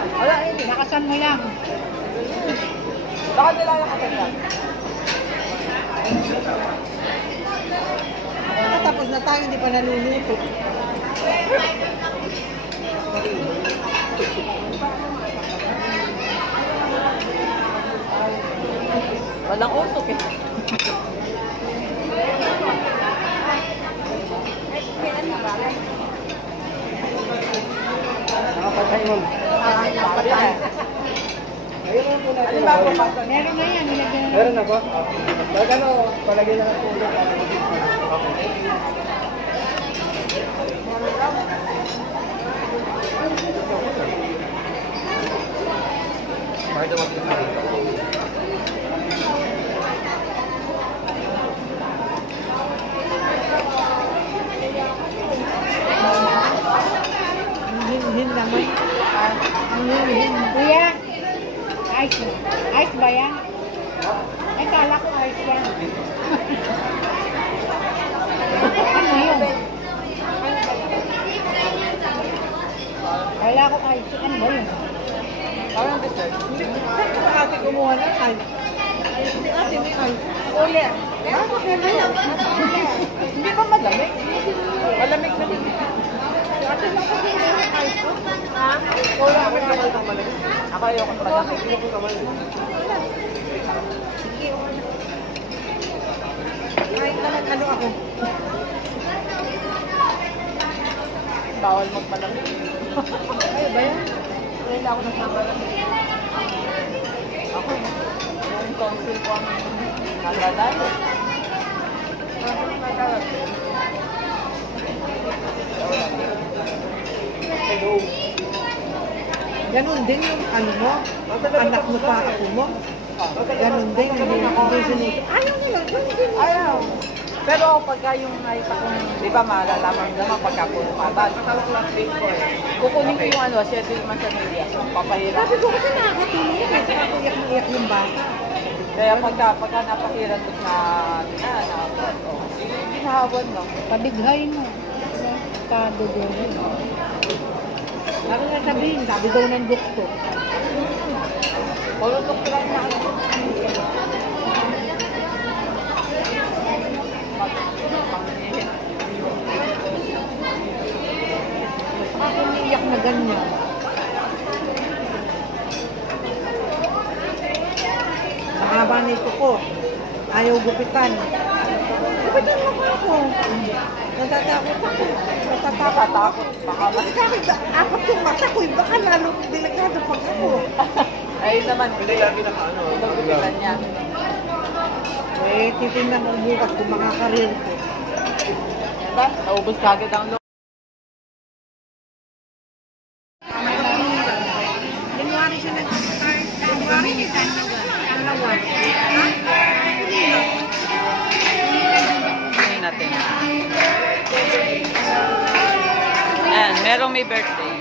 Wala, hindi. Nakasan mo lang. Baka nila nakasan lang. Tapos na tayo, hindi pa naluluto. Walang usok eh. Nakapatay mo. Ano ba ako? Meron na yan. Meron na ba? Baga no, palagay na ng tulog. Bakit naman ito? Hin naman. Hin. Kuya. Ice. Ice ba yan? Ay, kala ko ice yan. Ano yun? Kala ko ice. Ano ba yun? Parang dessert. Hindi ko kasi kumuha ng ice. Hindi kasi may ice. Ulit. Bakit na yan? Hindi ba malamig? Malamig na din. Kasi lang kasi may ice ko. Ha? Wala kami naman ng malamig. Ako ayoko ng malamig. Hindi ko naman. Kahit naman ano ako. Bawal magmalamig. Ay ba yan? Wala ako nagmamalamig. Ako, yung tonsil ko ang nalalayo. Ganun din yung ano mo, anak mo pa ako mo. Ganun din, hindi sinusunod. Ayaw nila, ganun din. Ayaw. Pero pagka yung nakita kong, di ba malalaman naman pagka puro kabal. Kukunin ko yung ano, schedule naman sa media. Papahirap. Sabi ko kasi nakakatulong yun, kasi ako iyak yung bata. Kaya pagka napahiran ko na ginahawan lang. Pabighay mo. Paduduhin. Sabi nga sabihin, sabi daw ng doktor. Wala doktor na ano. Ako niiyak na ganyan. Mahaba nito ko. Ayaw gupitan. Gupitan mo ko ako. Natatakot ako. Natatakot. Baka Bakit apat yung mata ko, baka lalo delikado pag ako. ayun naman. Hindi lagi na ano. Nagupitan niya. Eh, titingnan ko bukas kung makakarir ko. Diba? Naubos kagad ang loob. January siya nag-start. January ni Pangalawa. Tingnan natin. Ayan, merong may birthday.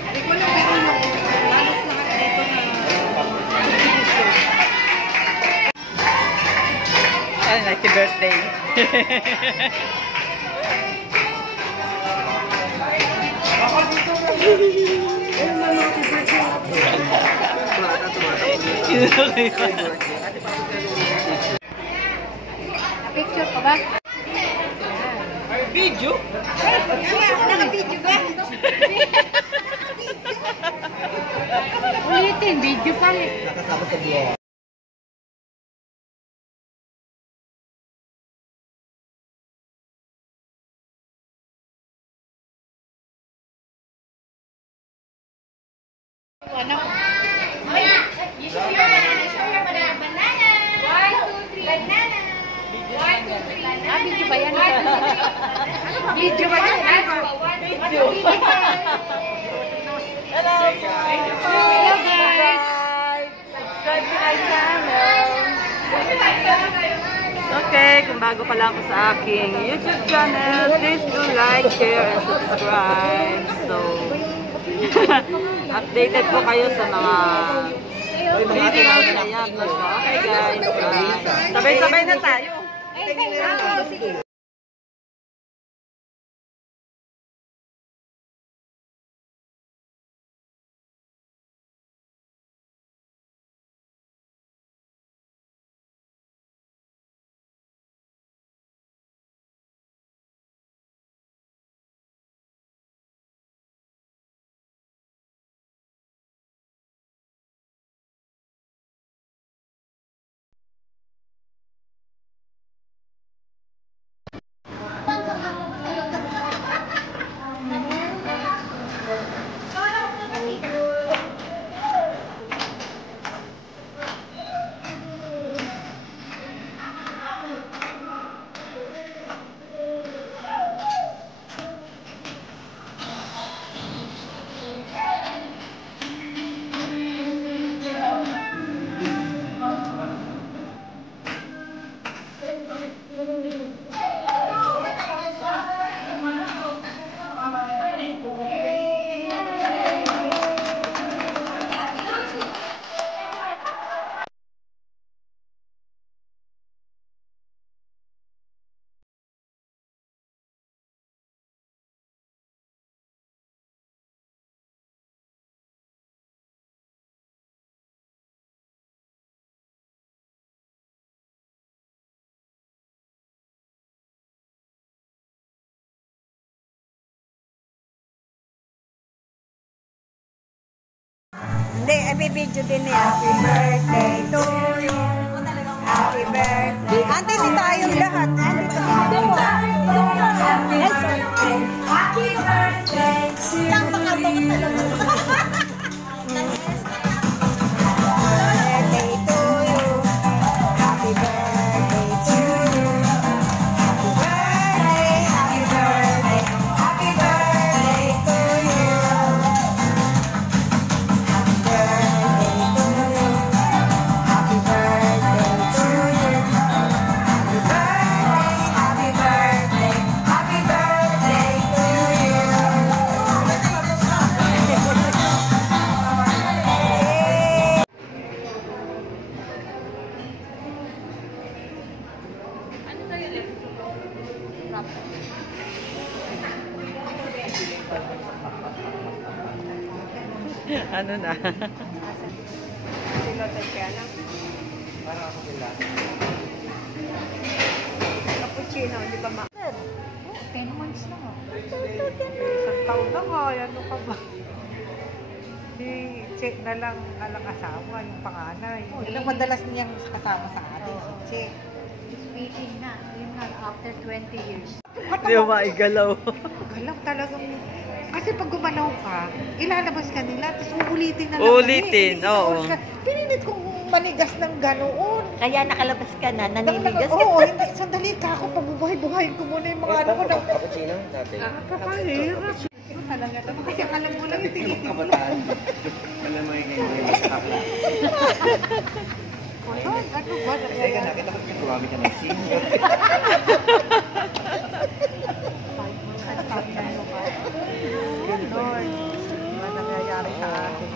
Hindi ko lang pero halos lahat dito na Ay, happy birthday. picture ka ba? Video? Naka-video ba? Ulitin, video pa rin. Nakasama sa buwan. Ano? Video ba yan? Video ba yan? Video. Hello. Hello guys! Subscribe to my channel. Okay, kung bago pa lang ako sa aking YouTube channel, please do like, share, and subscribe. So, updated po kayo sa mga videos na i-upload ko. Okay guys, sabay-sabay na tayo. Ay, sige. Hindi, ibibidyo din niya. Happy birthday to you. Happy birthday. Andito tayong lahat. Andito tayo. Happy birthday. Happy birthday to you. Birthday to you. Happy birthday to you. Happy birthday. Happy birthday. Happy birthday to you. Ano na? Silotan kaya lang. Para ako sila. Cappuccino, di ba ma? 10 months na nga. Isang taon na nga, ano ka ba? Check na lang alang asawa, yung panganay. Ilang madalas niyang kasama sa atin, si Check. Speaking na. Yun nga, after 20 years. Hindi mo maigalaw. Galaw talagang... Kasi pag gumalaw ka, ilalabas ka nila, tapos uulitin na lang. Uulitin, kami. oo. Pinilit kong manigas ng ganoon. Kaya nakalabas ka na, naninigas ka. Oo, hindi. Sandali ka ako, pabubuhay-buhayin ko muna yung mga ano ko. Cappuccino natin. Kapahirap. Ito talaga. Kasi alam mo lang yung tinitin mo. Kabataan. Alam mo yung ngayon sa kapla. Ano ba? Kasi nakita ko yung gumamit ka ng sim. Lord, ano nangyayari sa akin?